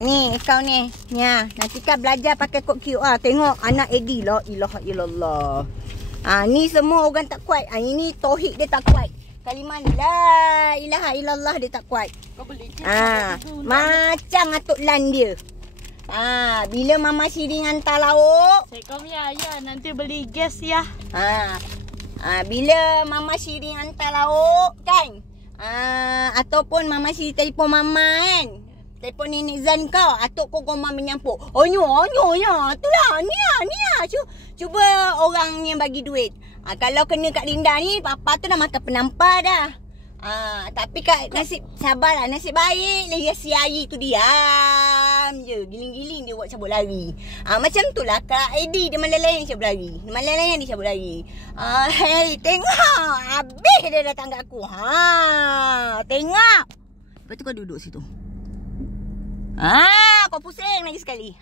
Ni kau ni. Nanti kan belajar pakai kod QR. Tengok anak Eddie. La ilaha illallah. Ni semua orang tak kuat. Ini tauhid dia tak kuat. Kalimah la ilaha illallah dia tak kuat. Kau boleh Macam atuk lan dia. Bila Mama Syiring hantar lauk. Assalamualaikum ya. Nanti beli gas ya. Bila Mama Syiring hantar lauk kan. Ataupun Mama Syiring telefon Mama kan. Telefon Nenek Zan kau. Atuk kau Mama menyampuk. Onyo ya. Itulah. Ni lah. Cuba orang yang bagi duit. Kalau kena Kak Linda ni, Papa tu dah makan penampar dah. Tapi Kak nasib sabarlah. Nasib baik lagi si Ayi tu diam je. Giling-giling dia buat cabut lari. Macam tu lah Kak Eddie. Dia malam-layan dia cabut lari. Malam-layan dia cabut lari. Hey, tengok. Habis dia datang kat aku. Tengok. Lepas tu kau duduk situ. Kau pusing lagi sekali.